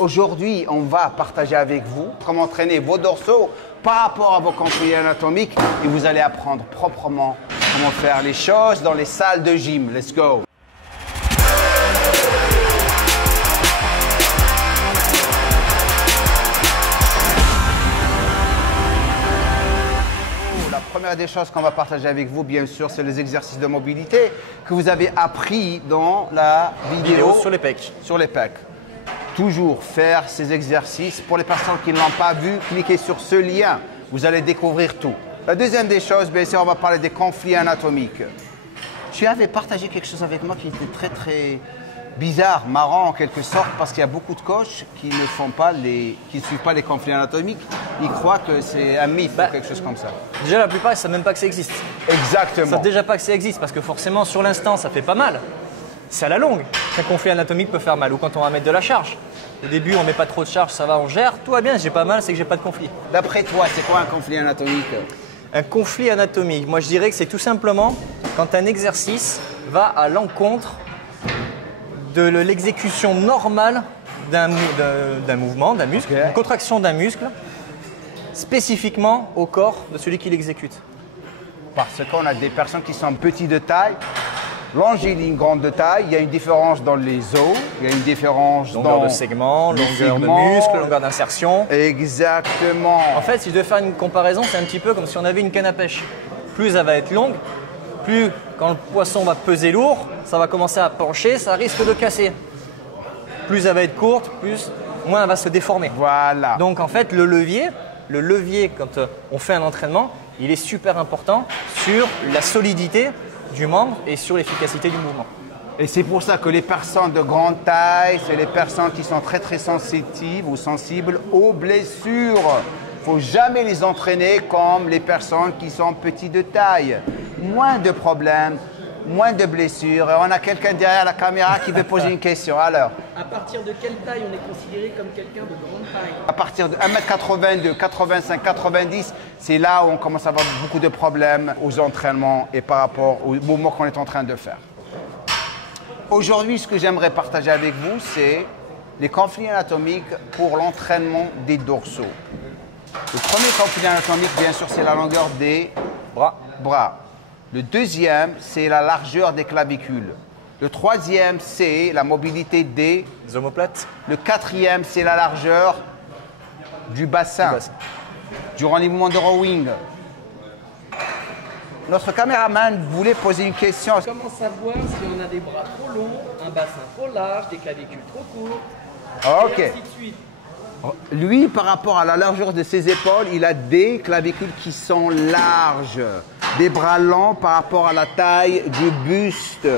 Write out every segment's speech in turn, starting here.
Aujourd'hui, on va partager avec vous comment entraîner vos dorsaux par rapport à vos conflits anatomiques et vous allez apprendre proprement comment faire les choses dans les salles de gym. Let's go! La première des choses qu'on va partager avec vous, bien sûr, c'est les exercices de mobilité que vous avez appris dans la vidéo sur les pecs. Sur les pecs. Toujours faire ces exercices. Pour les personnes qui ne l'ont pas vu, cliquez sur ce lien. Vous allez découvrir tout. La deuxième des choses, bien sûr, on va parler des conflits anatomiques. Tu avais partagé quelque chose avec moi qui était très bizarre, marrant en quelque sorte, parce qu'il y a beaucoup de coachs qui ne suivent pas les conflits anatomiques. Ils croient que c'est un mythe ou quelque chose comme ça. Déjà, la plupart, ils ne savent même pas que ça existe. Exactement. Ils savent déjà pas que ça existe, parce que forcément, sur l'instant, ça fait pas mal. C'est à la longue qu'un conflit anatomique peut faire mal, ou quand on va mettre de la charge. Au début, on met pas trop de charge, ça va, on gère. Tout va bien, j'ai pas mal, c'est que j'ai pas de conflit. D'après toi, c'est quoi un conflit anatomique? Un conflit anatomique, moi je dirais que c'est tout simplement quand un exercice va à l'encontre de l'exécution normale d'un mouvement, d'un muscle, une contraction d'un muscle, spécifiquement au corps de celui qui l'exécute. Parce qu'on a des personnes qui sont petites de taille, longiligne grande de taille, il y a une différence dans les os, il y a une différence longueur de segment, longueur de muscle, longueur d'insertion. Exactement. En fait, si je devais faire une comparaison, c'est un petit peu comme si on avait une canne à pêche. Plus elle va être longue, plus quand le poisson va peser lourd, ça va commencer à pencher, ça risque de casser. Plus elle va être courte, moins elle va se déformer. Voilà. Donc en fait, le levier quand on fait un entraînement, il est super important sur la solidité du membre et sur l'efficacité du mouvement. Et c'est pour ça que les personnes de grande taille, c'est les personnes qui sont très sensitives ou sensibles aux blessures. Il ne faut jamais les entraîner comme les personnes qui sont petites de taille. Moins de problèmes, moins de blessures. Et on a quelqu'un derrière la caméra qui veut poser une question. Alors, à partir de quelle taille on est considéré comme quelqu'un de grande taille? À partir de 1m82, 85, 90, c'est là où on commence à avoir beaucoup de problèmes aux entraînements et par rapport aux mouvements qu'on est en train de faire. Aujourd'hui, ce que j'aimerais partager avec vous, c'est les conflits anatomiques pour l'entraînement des dorsaux. Le premier conflit anatomique, bien sûr, c'est la longueur des bras. Le deuxième, c'est la largeur des clavicules. Le troisième, c'est la mobilité des omoplates. Le quatrième, c'est la largeur du bassin. Durant les mouvements de rowing. Notre caméraman voulait poser une question. Comment savoir si on a des bras trop longs, un bassin trop large, des clavicules trop courtes, Ok. et ainsi de suite. Lui, par rapport à la largeur de ses épaules, il a des clavicules qui sont larges. Des bras longs par rapport à la taille du buste.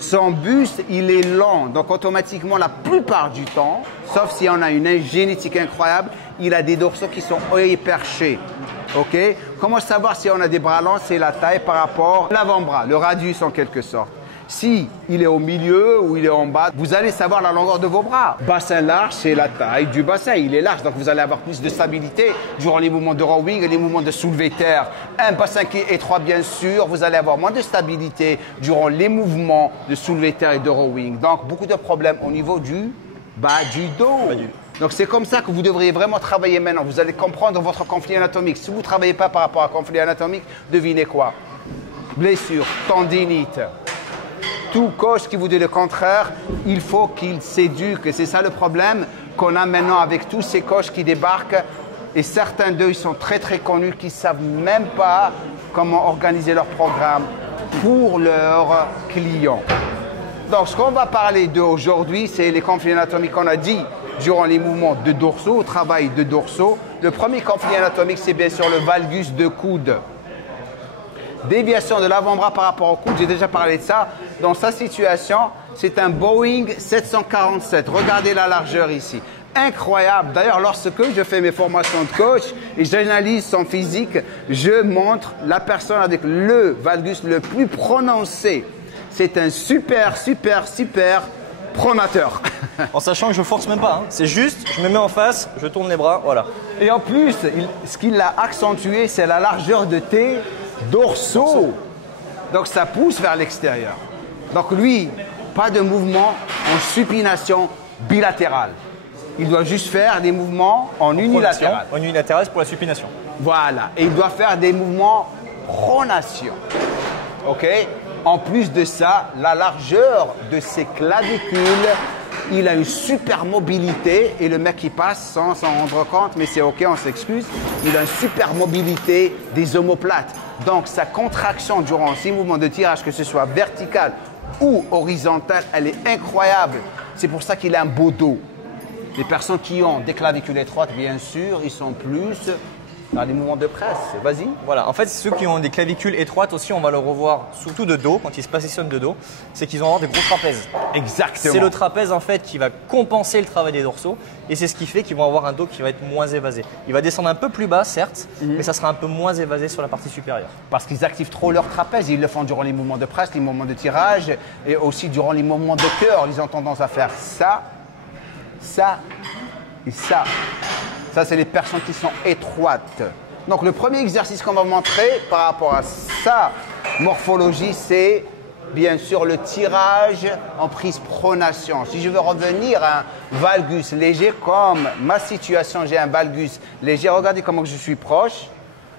Son buste, il est long. Donc, automatiquement, la plupart du temps, sauf si on a une génétique incroyable, il a des dorsaux qui sont éperchés. OK? Comment savoir si on a des bras longs? C'est la taille par rapport à l'avant-bras, le radius en quelque sorte. Si il est au milieu ou il est en bas, vous allez savoir la longueur de vos bras. Bassin large, c'est la taille du bassin. Il est large, donc vous allez avoir plus de stabilité durant les mouvements de rowing et les mouvements de soulevé terre. Un bassin qui est étroit, bien sûr, vous allez avoir moins de stabilité durant les mouvements de soulevé terre et de rowing. Donc, beaucoup de problèmes au niveau du bas du dos. Donc, c'est comme ça que vous devriez vraiment travailler maintenant. Vous allez comprendre votre conflit anatomique. Si vous ne travaillez pas par rapport à un conflit anatomique, devinez quoi? Blessure, tendinite. Tout coach qui vous dit le contraire, il faut qu'il s'éduque. Et c'est ça le problème qu'on a maintenant avec tous ces coachs qui débarquent. Et certains d'eux, ils sont très connus, qui ne savent même pas comment organiser leur programme pour leurs clients. Donc, ce qu'on va parler d'aujourd'hui, c'est les conflits anatomiques qu'on a dit durant les mouvements de dorsaux, au travail de dorsaux. Le premier conflit anatomique, c'est bien sûr le valgus de coude. Déviation de l'avant-bras par rapport au coude, j'ai déjà parlé de ça. Dans sa situation, c'est un Boeing 747. Regardez la largeur ici. Incroyable. D'ailleurs, lorsque je fais mes formations de coach et j'analyse son physique, je montre la personne avec le valgus le plus prononcé. C'est un super pronateur. En sachant que je force même pas, hein. C'est juste, je me mets en face, je tourne les bras, voilà. Et en plus, ce qui l'a accentué, c'est la largeur de tes dorsaux. Donc ça pousse vers l'extérieur. Donc lui, pas de mouvement en supination bilatérale. Il doit juste faire des mouvements en unilatéral. En unilatéral, c'est pour la supination. Voilà. Et il doit faire des mouvements pronation. OK? En plus de ça, la largeur de ses clavicules, il a une super mobilité. Et le mec qui passe sans s'en rendre compte, mais c'est OK, on s'excuse. Il a une super mobilité des omoplates. Donc, sa contraction durant ces mouvements de tirage, que ce soit vertical ou horizontal, elle est incroyable. C'est pour ça qu'il a un beau dos. Les personnes qui ont des clavicules étroites, bien sûr, ils sont plus dans les mouvements de presse. Vas-y. Voilà, en fait, ceux qui ont des clavicules étroites aussi, on va le revoir surtout de dos, quand ils se positionnent de dos, c'est qu'ils vont avoir des gros trapèzes. Exactement. C'est le trapèze en fait qui va compenser le travail des dorsaux et c'est ce qui fait qu'ils vont avoir un dos qui va être moins évasé. Il va descendre un peu plus bas, certes, mais ça sera un peu moins évasé sur la partie supérieure. Parce qu'ils activent trop leur trapèze. Ils le font durant les mouvements de presse, les mouvements de tirage et aussi durant les mouvements de cœur. Ils ont tendance à faire ça, ça et ça. Ça, c'est les personnes qui sont étroites. Donc, le premier exercice qu'on va montrer par rapport à sa morphologie, c'est bien sûr le tirage en prise pronation. Si je veux revenir à un valgus léger, comme ma situation, j'ai un valgus léger. Regardez comment je suis proche.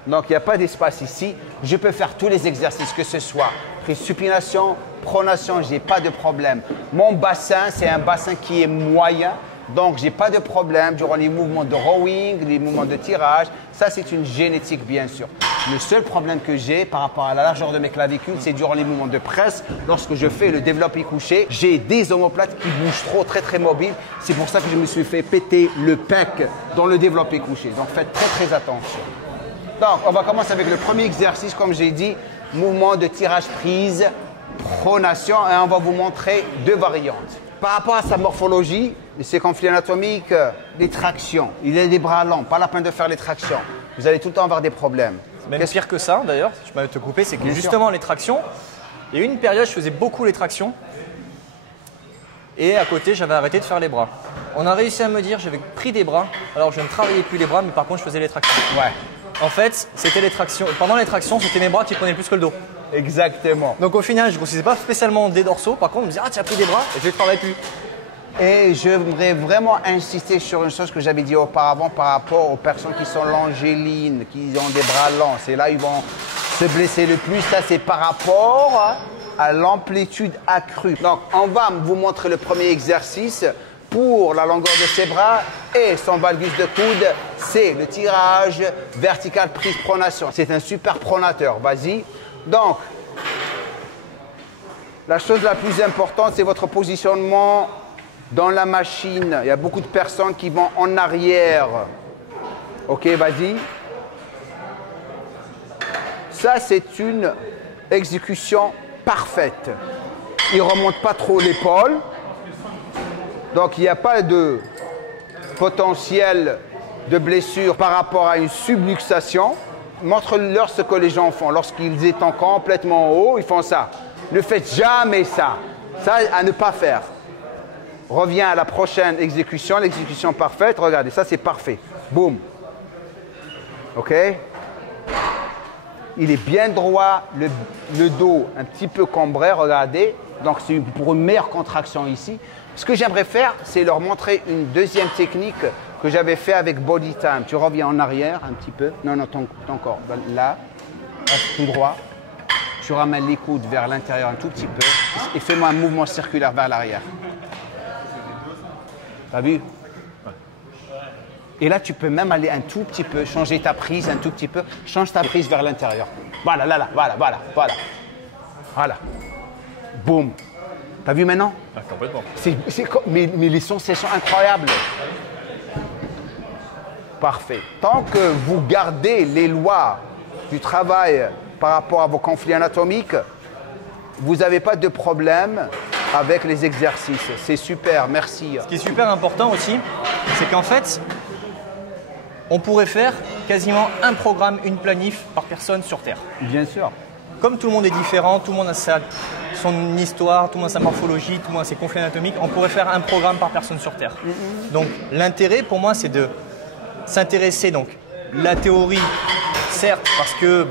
Donc, il n'y a pas d'espace ici. Je peux faire tous les exercices, que ce soit prise supination, pronation, je n'ai pas de problème. Mon bassin, c'est un bassin qui est moyen. Donc, je n'ai pas de problème durant les mouvements de rowing, les mouvements de tirage. Ça, c'est une génétique, bien sûr. Le seul problème que j'ai par rapport à la largeur de mes clavicules, c'est durant les mouvements de presse. Lorsque je fais le développé couché, j'ai des omoplates qui bougent trop, très, très mobiles. C'est pour ça que je me suis fait péter le pec dans le développé couché. Donc, faites très, très attention. Donc, on va commencer avec le premier exercice, comme j'ai dit, mouvement de tirage-prise, pronation. Et on va vous montrer deux variantes. Par rapport à sa morphologie, ses conflits anatomiques, les tractions. Il a des bras longs, pas la peine de faire les tractions. Vous allez tout le temps avoir des problèmes. C'est même pire que ça d'ailleurs, si je peux te couper, c'est que justement les tractions, il y a eu une période je faisais beaucoup les tractions et à côté j'avais arrêté de faire les bras. On a réussi à me dire, j'avais pris des bras, alors je ne travaillais plus les bras, mais par contre je faisais les tractions. Ouais. En fait, c'était les tractions. Pendant les tractions, c'était mes bras qui prenaient plus que le dos. Exactement. Donc au final, je ne grossissais pas spécialement des dorsaux. Par contre, on me disait, ah, tu as pris des bras et je ne travaille plus. Et je voudrais vraiment insister sur une chose que j'avais dit auparavant par rapport aux personnes qui sont longélines, qui ont des bras longs. C'est là où ils vont se blesser le plus. Ça, c'est par rapport à l'amplitude accrue. Donc, on va vous montrer le premier exercice pour la longueur de ses bras et son valgus de coude. C'est le tirage vertical prise pronation. C'est un super pronateur. Vas-y. Donc, la chose la plus importante, c'est votre positionnement dans la machine. Il y a beaucoup de personnes qui vont en arrière. OK, vas-y. Ça, c'est une exécution parfaite. Il ne remonte pas trop l'épaule. Donc, il n'y a pas de potentiel de blessure par rapport à une subluxation. Montre-leur ce que les gens font. Lorsqu'ils étant complètement haut, ils font ça. Ne faites jamais ça. Ça, à ne pas faire. Reviens à la prochaine exécution, l'exécution parfaite. Regardez, ça c'est parfait. Boum. OK? Il est bien droit, le dos un petit peu cambré, regardez. Donc c'est pour une meilleure contraction ici. Ce que j'aimerais faire, c'est leur montrer une deuxième technique que j'avais fait avec Body Time. Tu reviens en arrière un petit peu. Non, ton corps. Là, tout droit. Tu ramènes les coudes vers l'intérieur un tout petit peu. Et fais-moi un mouvement circulaire vers l'arrière. T'as vu? Et là, tu peux même aller un tout petit peu, changer ta prise un tout petit peu. Change ta prise vers l'intérieur. Voilà, voilà. Boum. T'as vu maintenant? Ah, complètement. Mais les sensations incroyables. Parfait. Tant que vous gardez les lois du travail par rapport à vos conflits anatomiques, vous n'avez pas de problème avec les exercices. C'est super, merci. Ce qui est super important aussi, c'est qu'en fait, on pourrait faire quasiment un programme, une planif par personne sur Terre. Bien sûr. Comme tout le monde est différent, tout le monde a son histoire, tout le monde a sa morphologie, tout le monde a ses conflits anatomiques, on pourrait faire un programme par personne sur Terre. Donc l'intérêt pour moi, c'est de s'intéresser donc la théorie, certes, parce que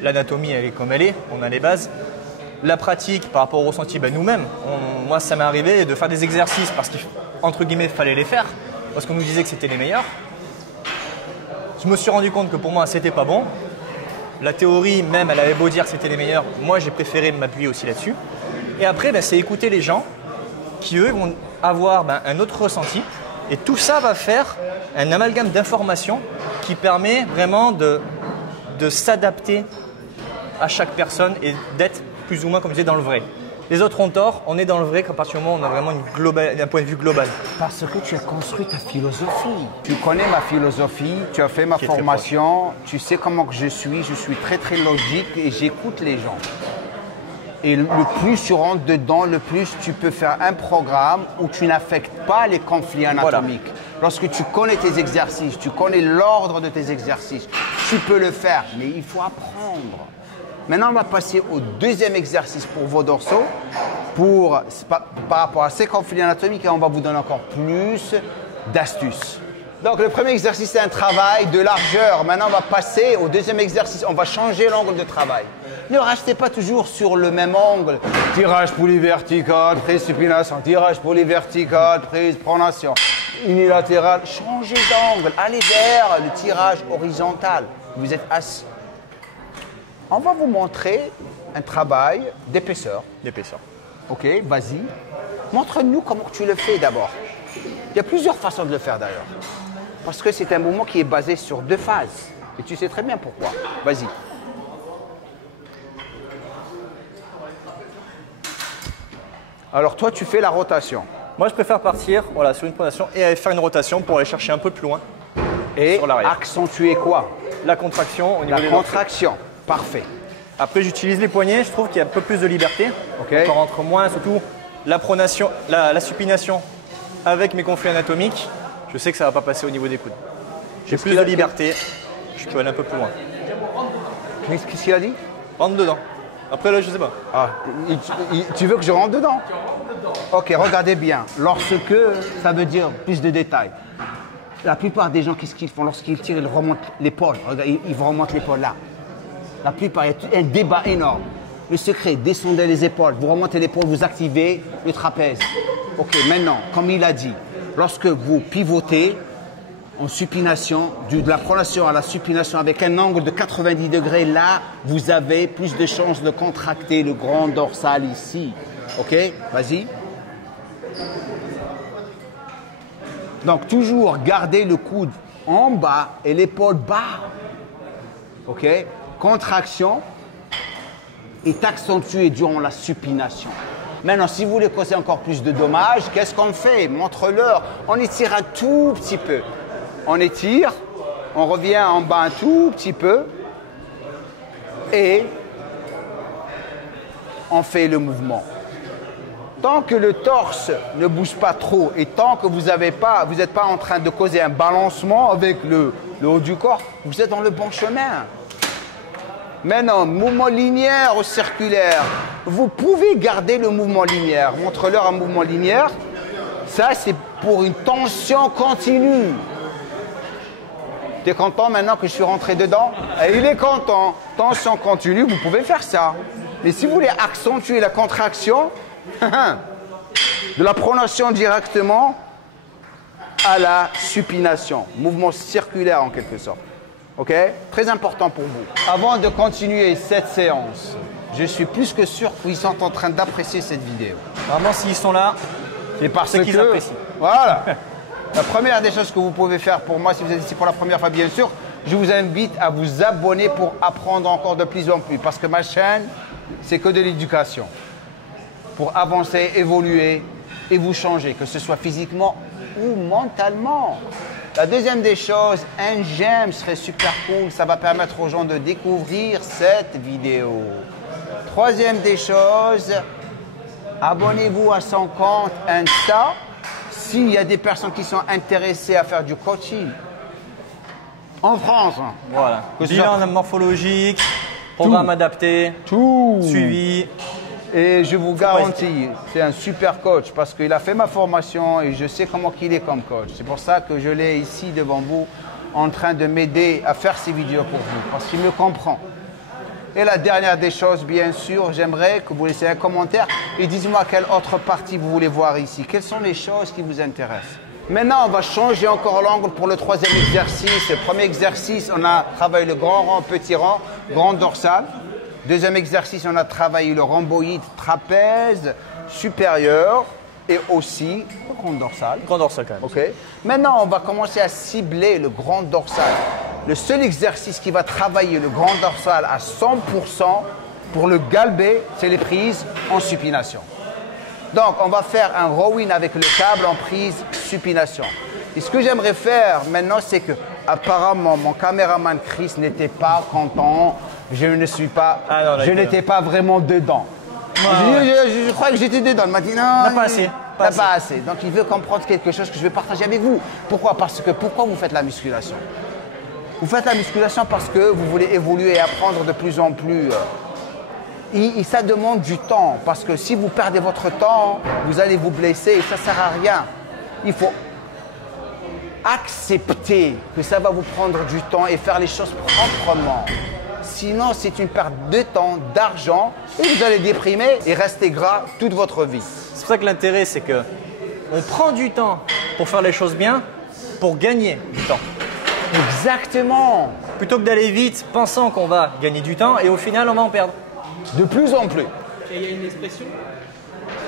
l'anatomie elle est comme elle est, on a les bases. La pratique par rapport au ressenti, nous-mêmes, moi ça m'est arrivé de faire des exercices parce qu'entre guillemets il fallait les faire. parce qu'on nous disait que c'était les meilleurs. Je me suis rendu compte que pour moi, c'était pas bon. La théorie, même, elle avait beau dire que c'était les meilleurs. Moi, j'ai préféré m'appuyer aussi là-dessus. Et après, c'est écouter les gens qui, eux, vont avoir un autre ressenti. Et tout ça va faire un amalgame d'informations qui permet vraiment de s'adapter à chaque personne et d'être plus ou moins, comme je disais, dans le vrai. Les autres ont tort, on est dans le vrai qu'à partir du moment où on a vraiment un point de vue global. Parce que tu as construit ta philosophie. Tu connais ma philosophie, tu as fait ma formation, tu sais comment que je suis très très logique et j'écoute les gens. Et le plus tu rentres dedans, le plus tu peux faire un programme où tu n'affectes pas les conflits anatomiques. Voilà. Lorsque tu connais tes exercices, tu connais l'ordre de tes exercices, tu peux le faire, mais il faut apprendre. Maintenant, on va passer au deuxième exercice pour vos dorsaux, par rapport à ces conflits anatomiques, et on va vous donner encore plus d'astuces. Donc, le premier exercice, c'est un travail de largeur. Maintenant, on va passer au deuxième exercice. On va changer l'angle de travail. Ne restez pas toujours sur le même angle. Tirage poulie verticale, prise supination. Tirage poulie verticale, prise pronation. Unilatéral. Changez d'angle. Allez vers le tirage horizontal. Vous êtes assis. On va vous montrer un travail d'épaisseur. D'épaisseur. Ok, vas-y. Montre-nous comment tu le fais d'abord. Il y a plusieurs façons de le faire d'ailleurs. Parce que c'est un mouvement qui est basé sur 2 phases. Et tu sais très bien pourquoi. Vas-y. Alors toi, tu fais la rotation. Moi, je préfère partir sur une pronation et aller faire une rotation pour aller chercher un peu plus loin. Et sur l'arrière. Accentuer quoi? La contraction au niveau La contraction. Parfait. Après, j'utilise les poignets. Je trouve qu'il y a un peu plus de liberté. Okay. Donc, on rentre moins, surtout la pronation, la supination avec mes conflits anatomiques. Je sais que ça ne va pas passer au niveau des coudes. J'ai plus de liberté. Je peux aller un peu plus loin. Qu'est-ce qu'il a dit? Rentre dedans. Après, là, je ne sais pas. Ah, tu veux que je rentre dedans? Ok, regardez bien. Lorsque, ça veut dire plus de détails. La plupart des gens, qu'est-ce qu'ils font? Lorsqu'ils tirent, ils remontent l'épaule. Ils remontent l'épaule là. La plupart, il y a un débat énorme. Le secret, descendez les épaules. Vous remontez l'épaule, vous activez le trapèze. Ok, maintenant, comme il a dit, lorsque vous pivotez en supination, de la pronation à la supination avec un angle de 90 degrés, là, vous avez plus de chances de contracter le grand dorsal ici. Ok, vas-y. Donc, toujours garder le coude en bas et l'épaule bas. Ok, contraction est accentuée durant la supination. Maintenant, si vous voulez causer encore plus de dommages, qu'est-ce qu'on fait? Montre-leur. On étire un tout petit peu. On étire, on revient en bas un tout petit peu et on fait le mouvement. Tant que le torse ne bouge pas trop et tant que vous n'êtes pas en train de causer un balancement avec le haut du corps, vous êtes dans le bon chemin. Maintenant, mouvement linéaire ou circulaire. Vous pouvez garder le mouvement linéaire. Montre-leur un mouvement linéaire. Ça, c'est pour une tension continue. Tu es content maintenant que je suis rentré dedans? Et il est content. Tension continue, vous pouvez faire ça. Mais si vous voulez accentuer la contraction, de la pronation directement à la supination. Mouvement circulaire en quelque sorte. Ok? Très important pour vous. Avant de continuer cette séance, je suis plus que sûr qu'ils sont en train d'apprécier cette vidéo. Vraiment, s'ils sont là, c'est parce qu'ils apprécient. Voilà. La première des choses que vous pouvez faire pour moi, si vous êtes ici pour la première fois, bien sûr, je vous invite à vous abonner pour apprendre encore de plus en plus. Parce que ma chaîne, c'est que de l'éducation. Pour avancer, évoluer et vous changer, que ce soit physiquement ou mentalement. La deuxième des choses, un j'aime serait super cool. Ça va permettre aux gens de découvrir cette vidéo. Troisième des choses, abonnez-vous à son compte Insta s'il y a des personnes qui sont intéressées à faire du coaching. En France. Voilà. Bilan morphologique, programme adapté, suivi. Et je vous garantis, c'est un super coach parce qu'il a fait ma formation et je sais comment il est comme coach. C'est pour ça que je l'ai ici devant vous en train de m'aider à faire ces vidéos pour vous parce qu'il me comprend. Et la dernière des choses, bien sûr, j'aimerais que vous laissiez un commentaire et dites-moi quelle autre partie vous voulez voir ici. Quelles sont les choses qui vous intéressent? Maintenant, on va changer encore l'angle pour le troisième exercice. Le premier exercice, on a travaillé le grand rond, petit rond, grand dorsal. Deuxième exercice, on a travaillé le rhomboïde, trapèze supérieur et aussi le grand dorsal. Grand dorsal quand même. Ok. Maintenant, on va commencer à cibler le grand dorsal. Le seul exercice qui va travailler le grand dorsal à 100% pour le galbé, c'est les prises en supination. Donc, on va faire un rowing avec le câble en prise supination. Et ce que j'aimerais faire maintenant, c'est que, apparemment, mon caméraman Chris n'était pas content. Je ne suis pas, je n'étais pas vraiment dedans. Je crois que j'étais dedans. Il m'a dit non, pas assez. Pas assez. Donc, il veut comprendre quelque chose que je vais partager avec vous. Pourquoi? Parce que pourquoi vous faites la musculation? Vous faites la musculation parce que vous voulez évoluer et apprendre de plus en plus. Et ça demande du temps, parce que si vous perdez votre temps, vous allez vous blesser et ça ne sert à rien. Il faut accepter que ça va vous prendre du temps et faire les choses proprement. Sinon, c'est une perte de temps, d'argent, et vous allez déprimer et rester gras toute votre vie. C'est pour ça que l'intérêt, c'est que on prend du temps pour faire les choses bien, pour gagner du temps. Exactement. Plutôt que d'aller vite, pensant qu'on va gagner du temps, et au final, on va en perdre. De plus en plus. Et il y a une expression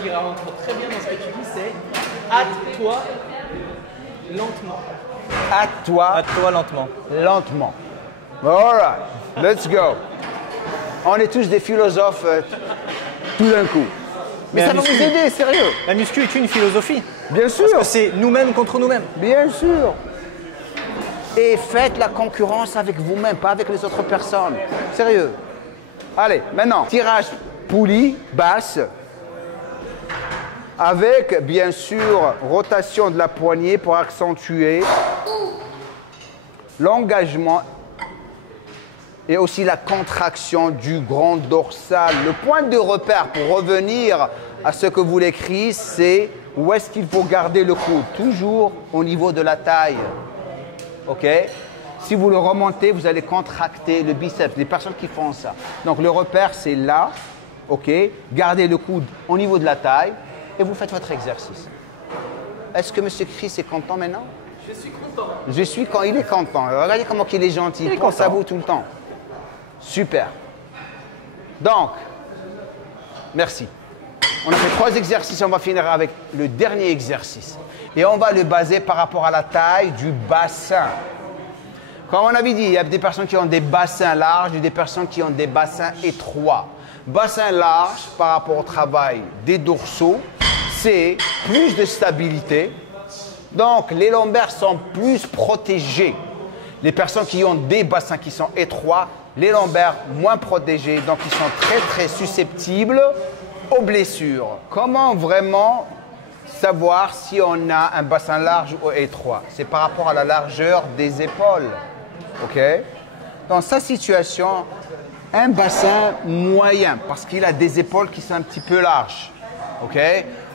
qui rentre très bien dans ce que tu dis, c'est « hâte-toi lentement ». Hâte-toi. Hâte-toi lentement. Lentement. All right, let's go. On est tous des philosophes tout d'un coup. Mais ça va vous aider, sérieux. La muscu est une philosophie. Bien sûr. Parce que c'est nous-mêmes contre nous-mêmes. Bien sûr. Et faites la concurrence avec vous-même, pas avec les autres personnes. Sérieux. Allez, maintenant, tirage poulie basse avec, bien sûr, rotation de la poignée pour accentuer l'engagement et aussi la contraction du grand dorsal. Le point de repère pour revenir à ce que vous l'écrivez, c'est où est-ce qu'il faut garder le coude. Toujours au niveau de la taille. OK? Si vous le remontez, vous allez contracter le biceps. Les personnes qui font ça. Donc, le repère, c'est là. OK? Gardez le coude au niveau de la taille et vous faites votre exercice. Est-ce que M. Chris est content maintenant? Je suis content. Je suis quand il est content. Regardez comment il est gentil. Il pense à vous tout le temps. Super. Donc, merci. On a fait 3 exercices. On va finir avec le dernier exercice. Et on va le baser par rapport à la taille du bassin. Comme on avait dit, il y a des personnes qui ont des bassins larges et des personnes qui ont des bassins étroits. Bassin large par rapport au travail des dorsaux, c'est plus de stabilité. Donc, les lombaires sont plus protégés. Les personnes qui ont des bassins qui sont étroits, les lombaires moins protégés, donc ils sont très très susceptibles aux blessures. Comment vraiment savoir si on a un bassin large ou étroit? C'est par rapport à la largeur des épaules. OK? Dans sa situation, un bassin moyen, parce qu'il a des épaules qui sont un petit peu larges. OK?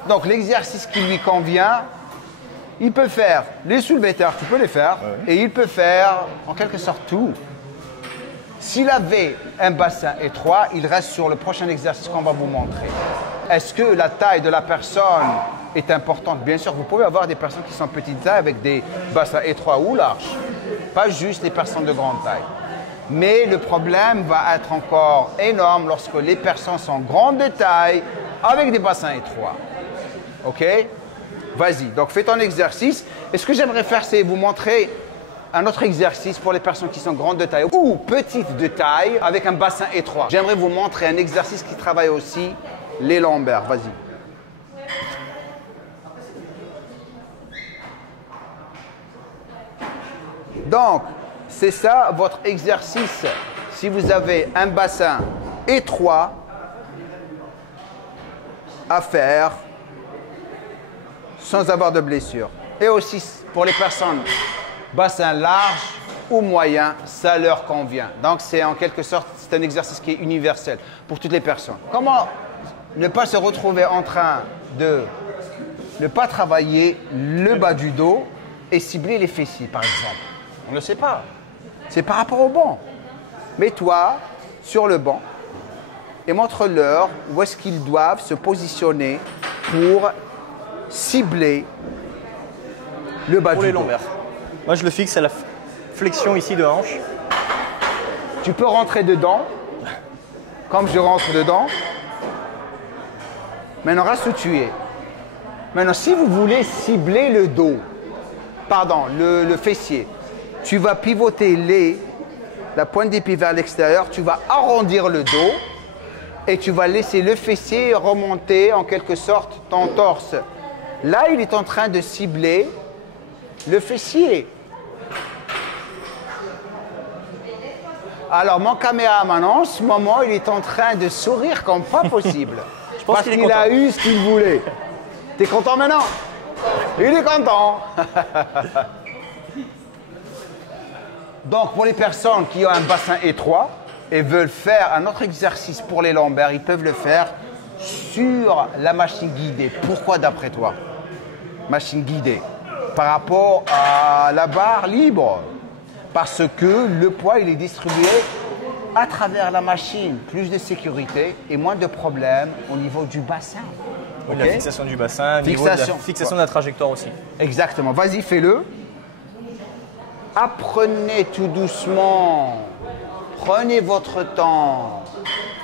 Donc, l'exercice qui lui convient, il peut faire les soulevés terre, tu peux les faire, et il peut faire en quelque sorte tout. S'il avait un bassin étroit, il reste sur le prochain exercice qu'on va vous montrer. Est-ce que la taille de la personne est importante? Bien sûr, vous pouvez avoir des personnes qui sont petites taille avec des bassins étroits ou larges. Pas juste les personnes de grande taille. Mais le problème va être encore énorme lorsque les personnes sont grandes de taille avec des bassins étroits. OK? Vas-y, donc fais ton exercice. Et ce que j'aimerais faire, c'est vous montrer un autre exercice pour les personnes qui sont grandes de taille ou petites de taille avec un bassin étroit. J'aimerais vous montrer un exercice qui travaille aussi les lombaires. Vas-y. Donc, c'est ça votre exercice. Si vous avez un bassin étroit à faire sans avoir de blessure. Et aussi pour les personnes bassin large ou moyen, ça leur convient. Donc, c'est en quelque sorte, c'est un exercice qui est universel pour toutes les personnes. Comment ne pas se retrouver en train de ne pas travailler le bas du dos et cibler les fessiers, par exemple? On ne le sait pas. C'est par rapport au banc. Mets-toi sur le banc et montre-leur où est-ce qu'ils doivent se positionner pour cibler Le bas pour du les dos. lombaires. Moi, je le fixe à la flexion ici de hanche. Tu peux rentrer dedans, comme je rentre dedans. Maintenant, reste où tu es. Maintenant, si vous voulez cibler le dos, pardon, le fessier, tu vas pivoter la pointe des pieds vers l'extérieur, tu vas arrondir le dos et tu vas laisser le fessier remonter en quelque sorte ton torse. Là, il est en train de cibler le fessier. Alors, mon caméraman, en ce moment, il est en train de sourire comme pas possible. Je pense parce qu'il est qu'il a content. eu ce qu'il voulait. T'es content maintenant? Il est content. Donc, pour les personnes qui ont un bassin étroit et veulent faire un autre exercice pour les lombaires, ils peuvent le faire sur la machine guidée. Pourquoi d'après toi? Machine guidée. Par rapport à la barre libre. Parce que le poids, il est distribué à travers la machine. Plus de sécurité et moins de problèmes au niveau du bassin. Oui, Ok? la fixation du bassin, niveau de la fixation de la trajectoire aussi. Exactement. Vas-y, fais-le. Apprenez tout doucement. Prenez votre temps.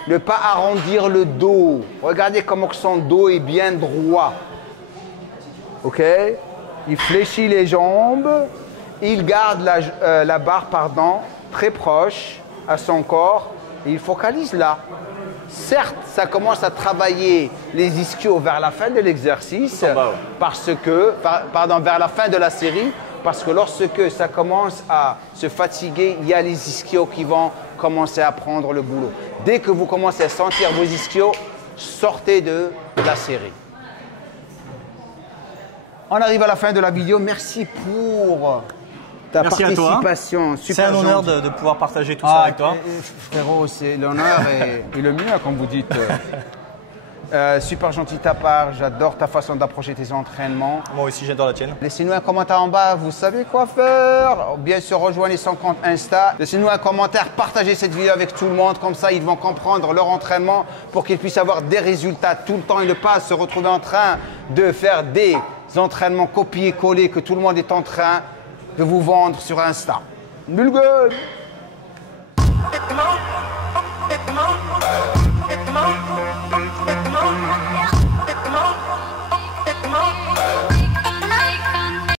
Ne pas arrondir le dos. Regardez comment son dos est bien droit. OK? Il fléchit les jambes. Il garde la barre très proche à son corps. Et il focalise là. Certes, ça commence à travailler les ischios vers la fin de l'exercice, vers la fin de la série, parce que lorsque ça commence à se fatiguer, il y a les ischios qui vont commencer à prendre le boulot. Dès que vous commencez à sentir vos ischios, sortez de la série. On arrive à la fin de la vidéo. Merci pour ta Merci à toi. participation. C'est un honneur de pouvoir partager tout ça avec toi. Frérot, c'est l'honneur et le mien, comme vous dites. Super gentil de ta part. J'adore ta façon d'approcher tes entraînements. Moi aussi, j'adore la tienne. Laissez-nous un commentaire en bas, vous savez quoi faire. Bien sûr, rejoignez son compte Insta. Laissez-nous un commentaire, partagez cette vidéo avec tout le monde. Comme ça, ils vont comprendre leur entraînement pour qu'ils puissent avoir des résultats tout le temps et ne pas se retrouver en train de faire des entraînements copier-coller que tout le monde est en train de vous vendre sur Insta. Nul gueule.